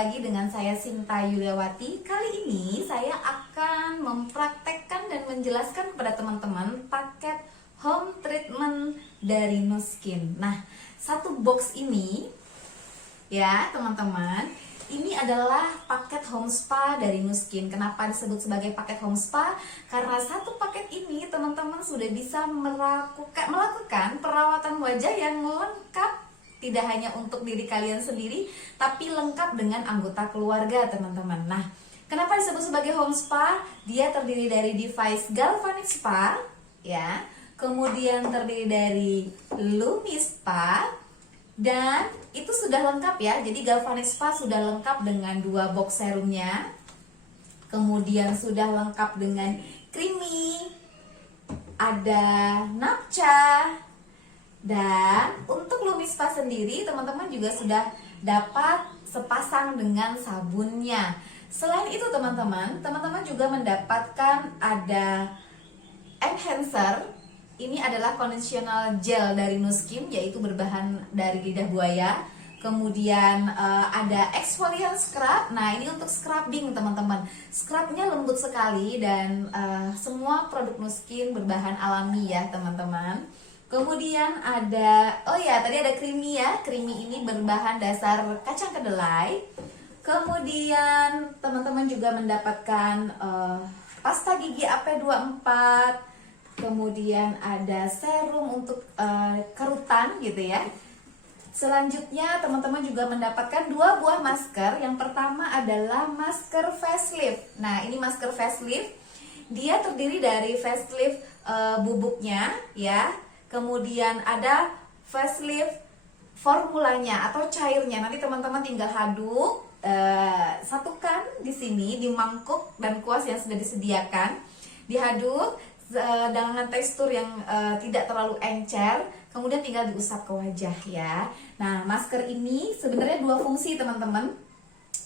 lagi dengan saya Sinta Yuliawati. Kali ini saya akan mempraktekkan dan menjelaskan kepada teman-teman paket home treatment dari Nu Skin. Nah, satu box ini ya teman-teman, ini adalah paket home spa dari Nu Skin. Kenapa disebut sebagai paket home spa? Karena satu paket ini teman-teman sudah bisa melakukan perawatan wajah yang lengkap. Tidak hanya untuk diri kalian sendiri, tapi lengkap dengan anggota keluarga teman-teman. Nah, kenapa disebut sebagai home spa? Dia terdiri dari device Galvanic Spa, ya. Kemudian terdiri dari Lumi Spa, dan itu sudah lengkap ya. Jadi Galvanic Spa sudah lengkap dengan 2 box serumnya. Kemudian sudah lengkap dengan Creamy, ada Napcha. Dan untuk Lumi Spa sendiri teman-teman juga sudah dapat sepasang dengan sabunnya. Selain itu teman-teman juga mendapatkan ada enhancer. Ini adalah conditional gel dari Nu Skin, yaitu berbahan dari lidah buaya. Kemudian ada exfoliant scrub. Nah, ini untuk scrubbing teman-teman. Scrubnya lembut sekali dan semua produk Nu Skin berbahan alami ya teman-teman. Kemudian ada, tadi ada Creamy ya. Creamy ini berbahan dasar kacang kedelai. Kemudian teman-teman juga mendapatkan pasta gigi AP24. Kemudian ada serum untuk kerutan gitu ya. Selanjutnya teman-teman juga mendapatkan 2 buah masker. Yang pertama adalah masker facelift. Nah, ini masker facelift. Dia terdiri dari facelift bubuknya ya. Kemudian ada facelift formulanya atau cairnya. Nanti teman-teman tinggal aduk, satukan di sini di mangkuk dan kuas yang sudah disediakan. Diaduk dengan tekstur yang tidak terlalu encer. Kemudian tinggal diusap ke wajah ya. Nah, masker ini sebenarnya 2 fungsi teman-teman.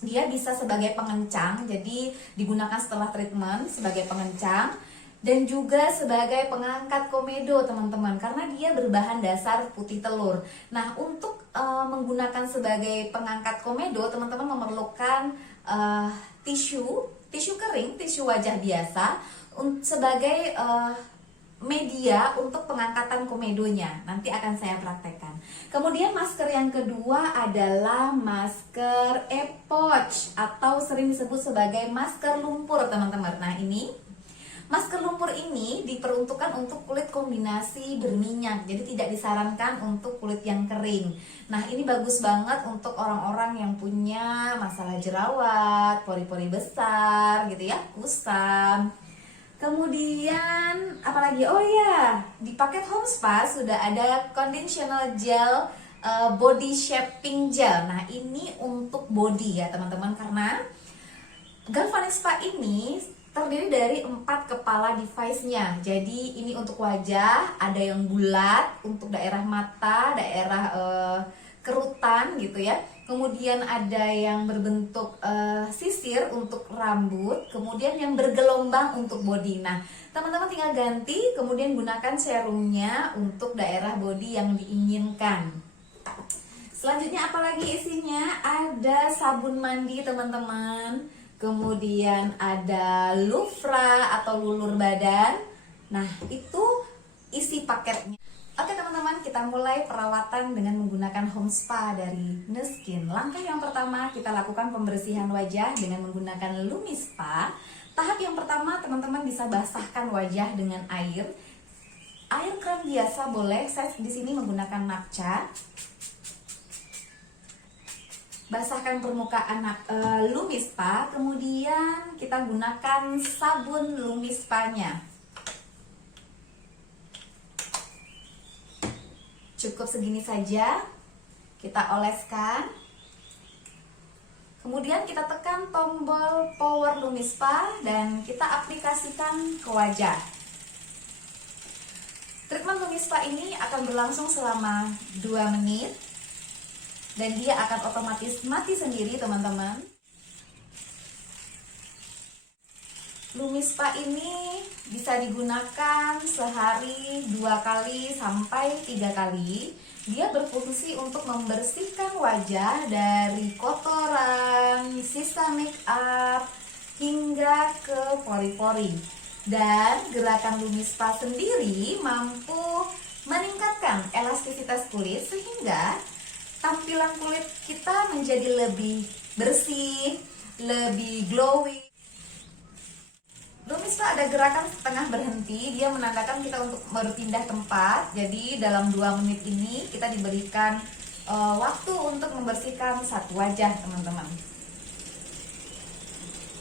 Dia bisa sebagai pengencang, jadi digunakan setelah treatment sebagai pengencang. Dan juga sebagai pengangkat komedo teman-teman, karena dia berbahan dasar putih telur. Nah, untuk menggunakan sebagai pengangkat komedo, teman-teman memerlukan tisu kering, tisu wajah biasa sebagai media untuk pengangkatan komedonya. Nanti akan saya praktekkan. Kemudian masker yang kedua adalah masker epoch atau sering disebut sebagai masker lumpur teman-teman. Nah, ini masker lumpur ini diperuntukkan untuk kulit kombinasi berminyak, jadi tidak disarankan untuk kulit yang kering. Nah, ini bagus banget untuk orang-orang yang punya masalah jerawat, pori-pori besar gitu ya, kusam. Kemudian apalagi? Di paket home spa sudah ada conditional gel body shaping gel. Nah, ini untuk body ya teman-teman, karena Galvanic Spa ini terdiri dari 4 kepala device-nya. Jadi ini untuk wajah, ada yang bulat untuk daerah mata, daerah kerutan gitu ya. Kemudian ada yang berbentuk sisir untuk rambut, kemudian yang bergelombang untuk body. Nah, teman-teman tinggal ganti, kemudian gunakan serumnya untuk daerah body yang diinginkan. Selanjutnya apalagi isinya? Ada sabun mandi teman-teman. Kemudian ada Lufra atau lulur badan. Nah, itu isi paketnya. Oke teman-teman, kita mulai perawatan dengan menggunakan home spa dari Nu Skin. Langkah yang pertama, kita lakukan pembersihan wajah dengan menggunakan Lumi Spa. Tahap yang pertama, teman-teman bisa basahkan wajah dengan air. Air krem biasa boleh, saya di sini menggunakan Napcha. Basahkan permukaan Lumi Spa, kemudian kita gunakan sabun Lumi Spa-nya. Cukup segini saja, kita oleskan. Kemudian kita tekan tombol power Lumi Spa dan kita aplikasikan ke wajah. Treatment Lumi Spa ini akan berlangsung selama 2 menit. Dan dia akan otomatis mati sendiri teman-teman. Lumi Spa ini bisa digunakan sehari 2 kali sampai 3 kali. Dia berfungsi untuk membersihkan wajah dari kotoran, sisa make up, hingga ke pori-pori. Dan gerakan Lumi Spa sendiri mampu meningkatkan elastisitas kulit sehingga tampilan kulit kita menjadi lebih bersih, lebih glowing. Lumi Spa ada gerakan setengah berhenti, dia menandakan kita untuk berpindah tempat. Jadi dalam 2 menit ini kita diberikan waktu untuk membersihkan satu wajah, teman-teman.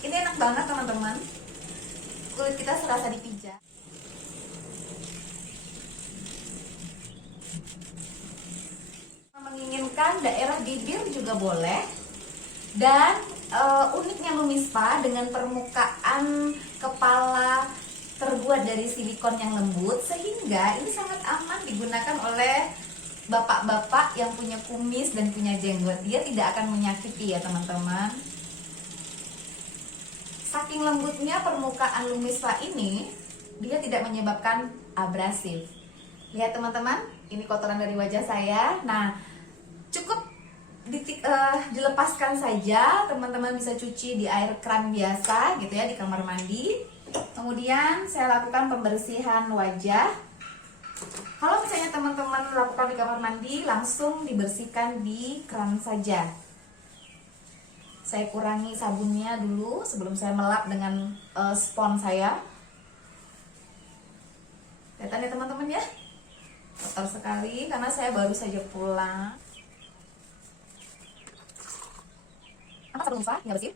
Ini enak banget, teman-teman. Kulit kita serasa dipijat. Menginginkan daerah bibir juga boleh. Dan uniknya Lumi Spa dengan permukaan kepala terbuat dari silikon yang lembut, sehingga ini sangat aman digunakan oleh bapak-bapak yang punya kumis dan punya jenggot. Dia tidak akan menyakiti ya, teman-teman. Saking lembutnya permukaan Lumi Spa ini, dia tidak menyebabkan abrasif. Lihat teman-teman, ini kotoran dari wajah saya. Nah, cukup dilepaskan saja, teman-teman bisa cuci di air kran biasa gitu ya, di kamar mandi. Kemudian saya lakukan pembersihan wajah. Kalau misalnya teman-teman lakukan di kamar mandi, langsung dibersihkan di kran saja. Saya kurangi sabunnya dulu sebelum saya melap dengan spons saya. Kelihatan ya teman-teman ya, kotor sekali karena saya baru saja pulang. Angkat sabun Spa hingga bersih.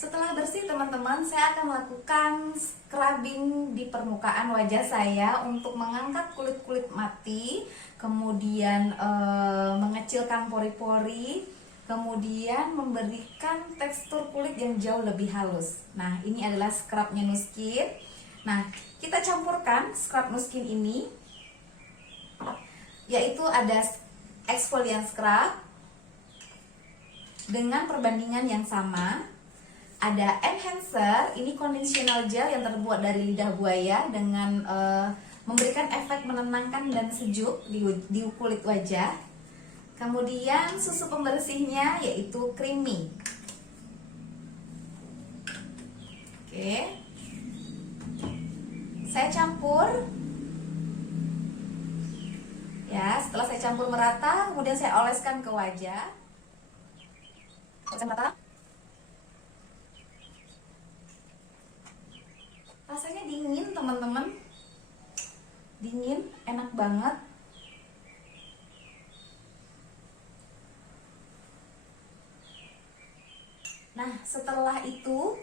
Setelah bersih teman-teman, saya akan melakukan scrubbing di permukaan wajah saya untuk mengangkat kulit-kulit mati, kemudian mengecilkan pori-pori, kemudian memberikan tekstur kulit yang jauh lebih halus. Nah, ini adalah scrubnya Nu Skin. Nah, kita campurkan scrub Nu Skin ini, yaitu ada exfoliant scrub dengan perbandingan yang sama. Ada enhancer, ini conditional gel yang terbuat dari lidah buaya dengan memberikan efek menenangkan dan sejuk di kulit wajah. Kemudian susu pembersihnya yaitu creamy. Oke. Saya campur. Ya, setelah saya campur merata, kemudian saya oleskan ke wajah. Oleskan merata. Rasanya dingin teman-teman, dingin, enak banget. Nah, setelah itu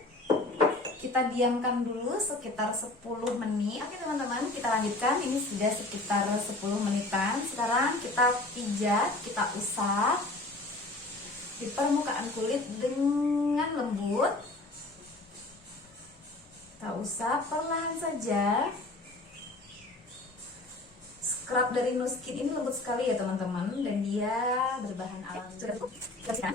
kita diamkan dulu sekitar 10 menit. Oke teman-teman, kita lanjutkan. Ini sudah sekitar 10 menitan. Sekarang kita pijat, kita usap di permukaan kulit dengan lembut. Kita usap perlahan saja. Scrub dari Nu Skin ini lembut sekali ya teman-teman, dan dia berbahan alami. Sudah cukup? Bersihkan.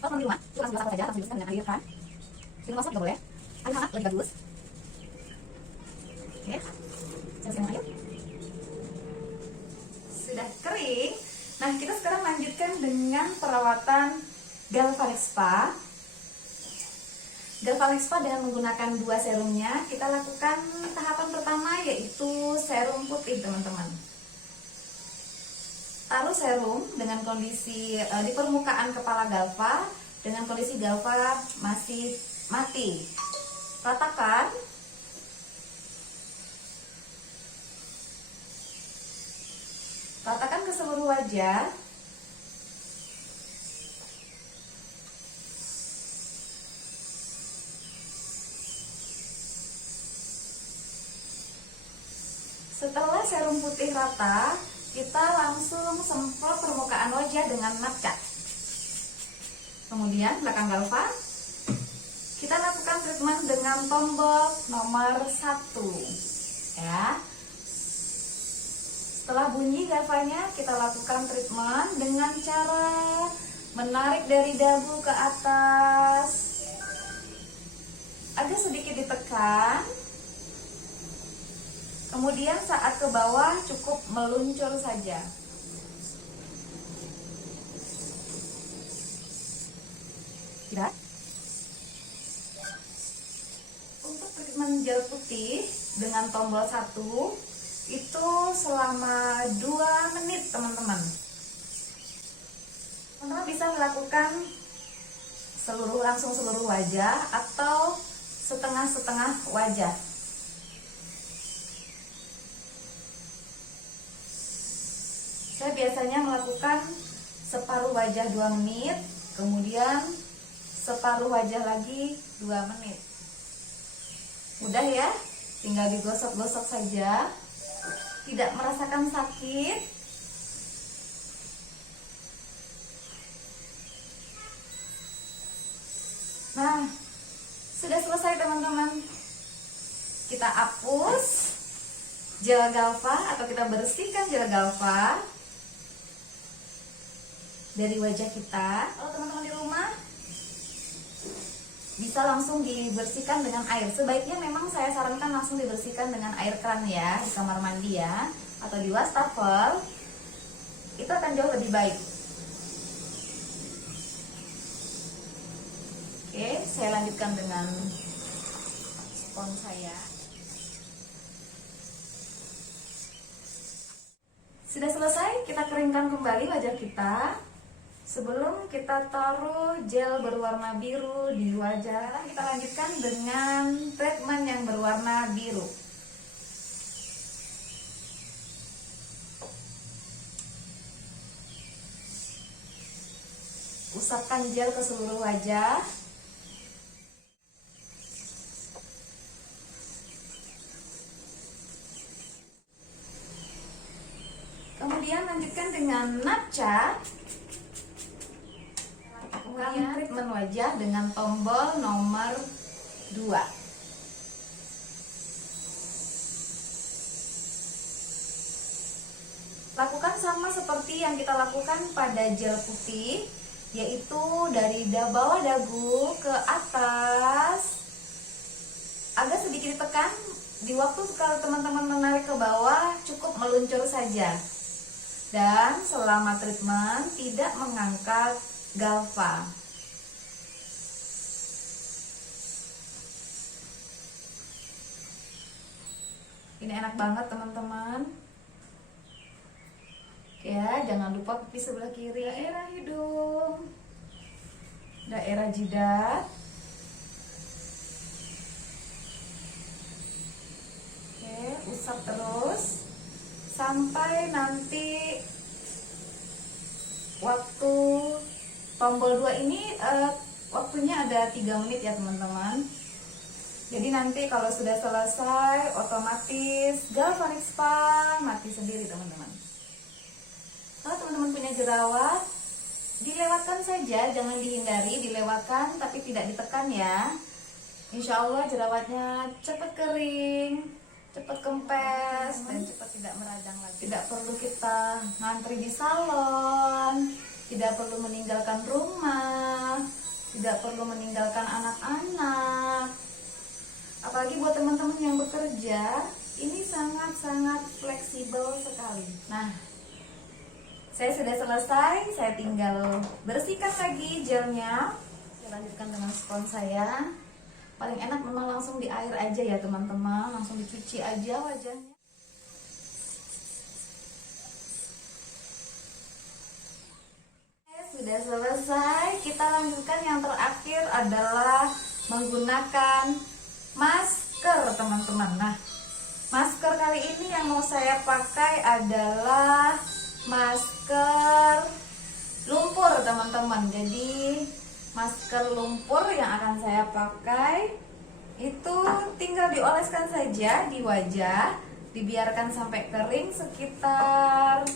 Kalau di rumah, itu langsung saja, langsung dibersihkan dengan air kan. Di rumah juga boleh. Air hangat lebih bagus. Oke, saya bersihkan air. Sudah kering. Nah, kita sekarang lanjutkan dengan perawatan Galvanic Spa. Galvanic Spa dengan menggunakan 2 serumnya. Kita lakukan tahapan pertama yaitu serum putih teman-teman. Taruh serum dengan kondisi di permukaan kepala Galva, dengan kondisi Galva masih mati. Ratakan. Ratakan ke seluruh wajah. Setelah serum putih rata, kita langsung semprot permukaan wajah dengan matte cat. Kemudian belakang Galva, kita lakukan treatment dengan tombol nomor 1 ya. Setelah bunyi Galvanya, kita lakukan treatment dengan cara menarik dari dagu ke atas agak sedikit ditekan. Kemudian saat ke bawah cukup meluncur saja. Tidak. Untuk treatment gel putih dengan tombol 1 itu selama 2 menit teman-teman. Teman-teman bisa melakukan langsung seluruh wajah atau setengah-setengah wajah. Saya biasanya melakukan separuh wajah 2 menit, kemudian separuh wajah lagi 2 menit. Mudah ya, tinggal digosok-gosok saja, tidak merasakan sakit. Nah, sudah selesai teman-teman. Kita hapus gel Galva atau kita bersihkan gel Galva dari wajah kita. Kalau teman-teman di rumah bisa langsung dibersihkan dengan air. Sebaiknya memang saya sarankan langsung dibersihkan dengan air keran ya, di kamar mandi ya, atau di wastafel. Itu akan jauh lebih baik. Oke, saya lanjutkan dengan spons saya. Sudah selesai, kita keringkan kembali wajah kita. Sebelum kita taruh gel berwarna biru di wajah, kita lanjutkan dengan treatment yang berwarna biru. Usapkan gel ke seluruh wajah. Kemudian lanjutkan dengan napcat. Kemudian treatment wajah dengan tombol nomor 2. Lakukan sama seperti yang kita lakukan pada gel putih, yaitu dari bawah dagu ke atas. Agak sedikit ditekan. Di waktu kalau teman-teman menarik ke bawah, cukup meluncur saja. Dan selama treatment tidak mengangkat Galva. Ini enak banget teman-teman. Ya, jangan lupa pipi sebelah kiri, daerah hidung, daerah jidat. Oke, usap terus sampai nanti waktu tombol 2 ini waktunya ada 3 menit ya teman-teman. Jadi nanti kalau sudah selesai otomatis Galvanic Spa mati sendiri teman-teman. Kalau teman-teman punya jerawat, dilewatkan saja, jangan dihindari, dilewatkan tapi tidak ditekan ya. Insya Allah jerawatnya cepat kering, cepat kempes, dan cepat tidak meradang lagi. Tidak perlu kita ngantri di salon, tidak perlu meninggalkan rumah, tidak perlu meninggalkan anak-anak. Apalagi buat teman-teman yang bekerja, ini sangat-sangat fleksibel sekali. Nah, saya sudah selesai, saya tinggal bersihkan lagi gelnya. Saya lanjutkan dengan spons saya. Paling enak memang langsung di air aja ya teman-teman, langsung dicuci aja wajahnya. Sudah selesai, kita lanjutkan yang terakhir adalah menggunakan masker teman-teman. Nah, masker kali ini yang mau saya pakai adalah masker lumpur teman-teman. Jadi masker lumpur yang akan saya pakai itu tinggal dioleskan saja di wajah, dibiarkan sampai kering sekitar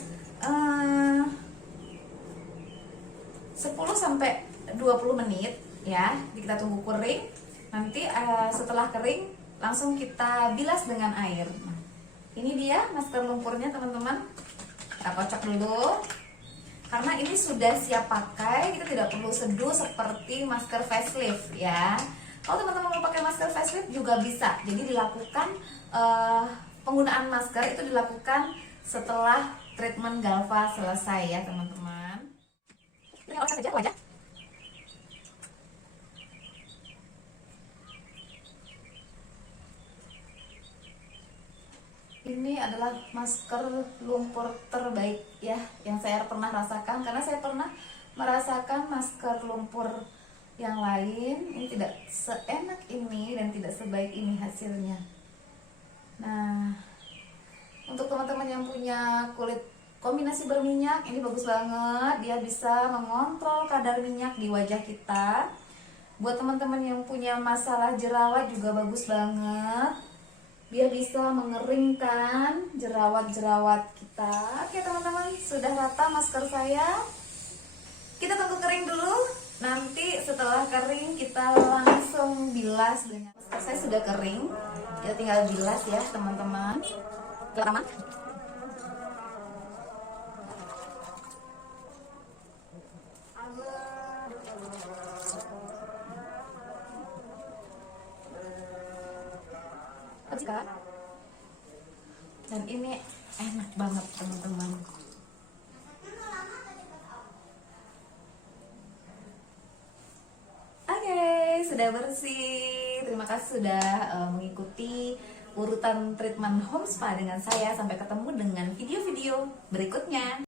10-20 menit ya. Kita tunggu kering. Nanti setelah kering langsung kita bilas dengan air. Nah, ini dia masker lumpurnya teman-teman. Kita kocok dulu. Karena ini sudah siap pakai, kita tidak perlu seduh seperti masker facelift ya. Kalau teman-teman mau pakai masker face lift juga bisa. Jadi dilakukan penggunaan masker itu dilakukan setelah treatment Galva selesai ya teman-teman. Ini oleskan saja wajah. Ini adalah masker lumpur terbaik ya yang saya pernah rasakan, karena saya pernah merasakan masker lumpur yang lain. Ini tidak seenak ini dan tidak sebaik ini hasilnya. Nah, untuk teman-teman yang punya kulit kombinasi berminyak, ini bagus banget. Dia bisa mengontrol kadar minyak di wajah kita. Buat teman-teman yang punya masalah jerawat juga bagus banget. Dia bisa mengeringkan jerawat-jerawat kita. Oke teman-teman, sudah rata masker saya. Kita tunggu kering dulu. Nanti setelah kering kita langsung bilas dengan masker saya sudah kering. Kita tinggal bilas ya teman-teman. Lama. Dan ini enak banget teman-teman. Oke, sudah bersih. Terima kasih sudah mengikuti urutan treatment home spa dengan saya. Sampai ketemu dengan video-video berikutnya.